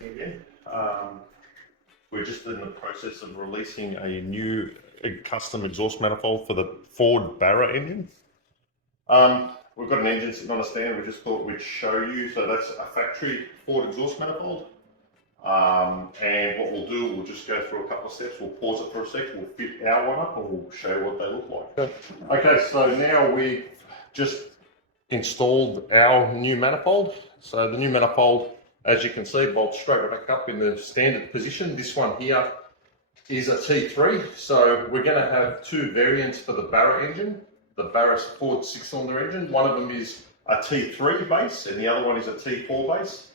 Again, we're just in the process of releasing a new custom exhaust manifold for the Ford BARRA engine. We've got an engine sitting on a stand. We just thought we'd show you. So that's a factory Ford exhaust manifold. And what we'll do, we'll just go through a couple of steps. We'll pause it for a sec. We'll fit our one up and we'll show you what they look like. Okay, so now we've just installed our new manifold. So the new manifold, as you can see, bolts straight back up in the standard position. This one here is a T3. So we're going to have two variants for the BARRA engine, the BARRA Ford 6-cylinder engine. One of them is a T3 base and the other one is a T4 base.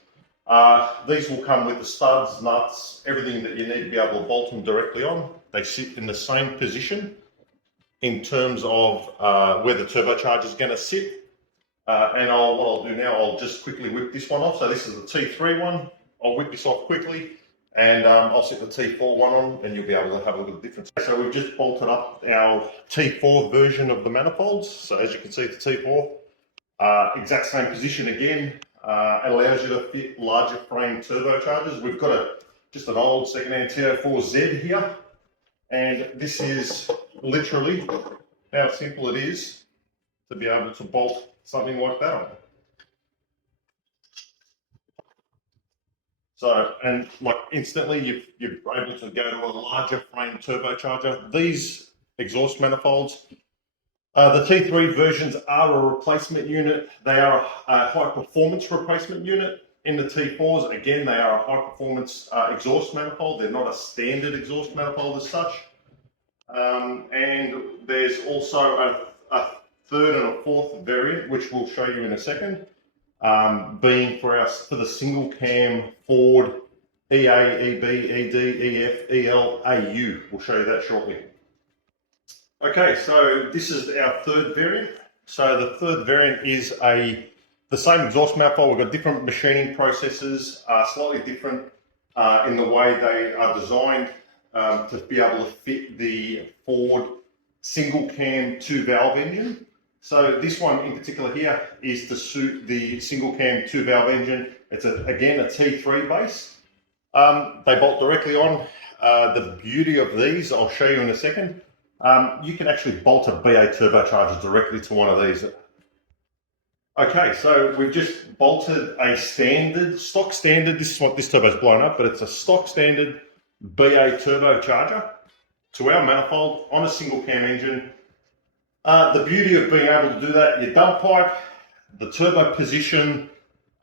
These will come with the studs, nuts, everything that you need to be able to bolt them directly on. They sit in the same position in terms of where the turbocharger is going to sit. And what I'll do now, I'll just quickly whip this one off. So this is the T3 one. I'll whip this off quickly and I'll set the T4 one on and you'll be able to have a look at the difference. So we've just bolted up our T4 version of the manifolds. So as you can see, it's the T4. Exact same position again. It allows you to fit larger frame turbochargers. We've got just an old second-hand TO4Z here. And this is literally how simple it is to be able to bolt something like that on. So, and like instantly you're able to go to a larger frame turbocharger. These exhaust manifolds, the T3 versions are a replacement unit. They are a high performance replacement unit. In the T4s, again, they are a high performance exhaust manifold. They're not a standard exhaust manifold as such. And there's also a third and a fourth variant, which we'll show you in a second, being for the single cam Ford EA, EB, ED, EF, EL, AU. We'll show you that shortly. Okay, so this is our third variant. So the third variant is the same exhaust manifold. We've got different machining processes, slightly different in the way they are designed to be able to fit the Ford single cam 2-valve engine. So this one in particular here is to suit the single cam 2-valve engine. It's again a T3 base. They bolt directly on. The beauty of these, I'll show you in a second. You can actually bolt a BA turbocharger directly to one of these. Okay, so we've just bolted a stock standard, this is what this turbo's blown up, but it's a stock standard BA turbocharger to our manifold on a single cam engine. The beauty of being able to do that, your dump pipe, the turbo position,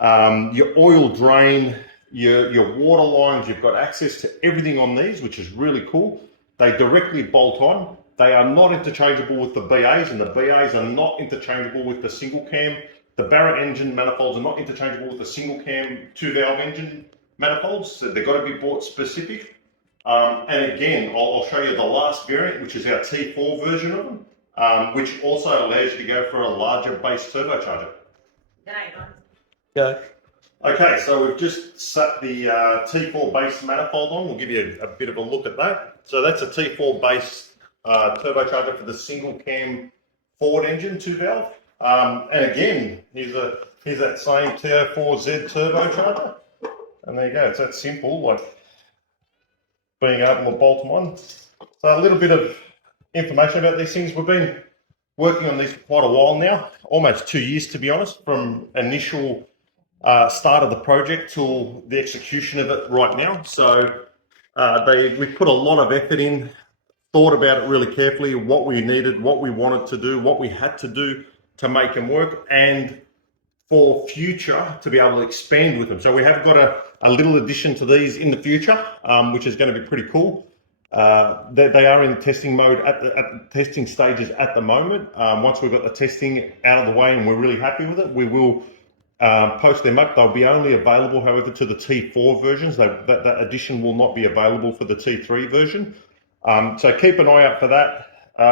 your oil drain, your water lines, you've got access to everything on these, which is really cool. They directly bolt on. They are not interchangeable with the BAs, and the BAs are not interchangeable with the single cam. The BARRA engine manifolds are not interchangeable with the single cam 2-valve engine manifolds, so they've got to be bought specific. And again, I'll show you the last variant, which is our T4 version of them, which also allows you to go for a larger base turbocharger. Go. Okay, so we've just set the T4 base manifold on. We'll give you a bit of a look at that. So that's a T4 base turbocharger for the single cam Ford engine 2-valve. And again, here's that same TO4Z turbocharger. And there you go, it's that simple, like being able to bolt them on. So a little bit of information about these things. We've been working on these for quite a while now, almost 2 years to be honest, from initial start of the project till the execution of it right now. So we put a lot of effort in, thought about it really carefully, what we needed, what we wanted to do, what we had to do to make them work, and for future to be able to expand with them. So we have got a little addition to these in the future, which is going to be pretty cool. They are in testing mode at the testing stages at the moment. Once we've got the testing out of the way and we're really happy with it, we will post them up. They'll be only available, however, to the T4 versions. That addition will not be available for the T3 version. So keep an eye out for that.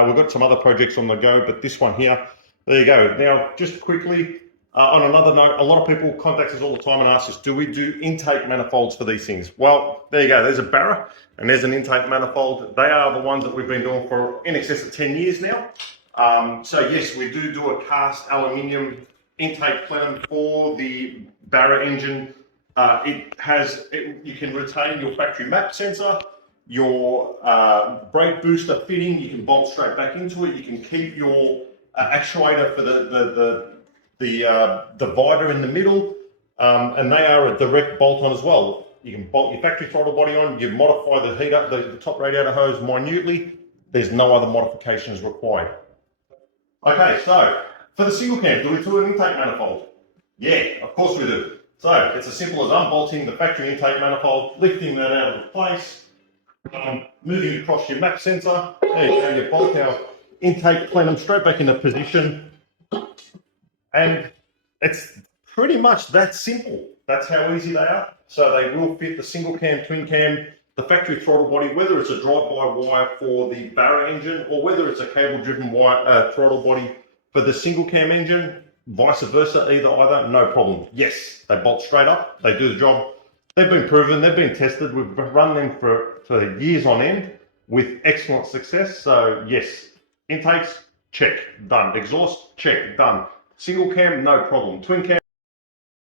We've got some other projects on the go, but this one here, there you go. Now, just quickly, on another note, a lot of people contact us all the time and ask us, do we do intake manifolds for these things? Well, there you go. There's a BARRA and there's an intake manifold. They are the ones that we've been doing for in excess of 10 years now. So yes, we do a cast aluminium intake plenum for the BARRA engine You can retain your factory map sensor, your brake booster fitting. You can bolt straight back into it. You can keep your actuator for the divider in the middle, and they are a direct bolt on as well. You can bolt your factory throttle body on. You modify the heat up the top radiator hose minutely. There's no other modifications required. Okay, so for the single cam, do we do an intake manifold? Yeah, of course we do. So it's as simple as unbolting the factory intake manifold, lifting that out of place, moving across your map sensor. There you go, you bolt our intake plenum straight back into position. And it's pretty much that simple. That's how easy they are. So they will fit the single cam, twin cam, the factory throttle body, whether it's a drive-by-wire for the BARRA engine or whether it's a cable-driven wire throttle body for the single cam engine, vice versa, either, no problem. Yes, they bolt straight up, they do the job. They've been proven, they've been tested. We've run them for years on end with excellent success. So yes, intakes, check, done. Exhaust, check, done. Single cam, no problem. Twin cam,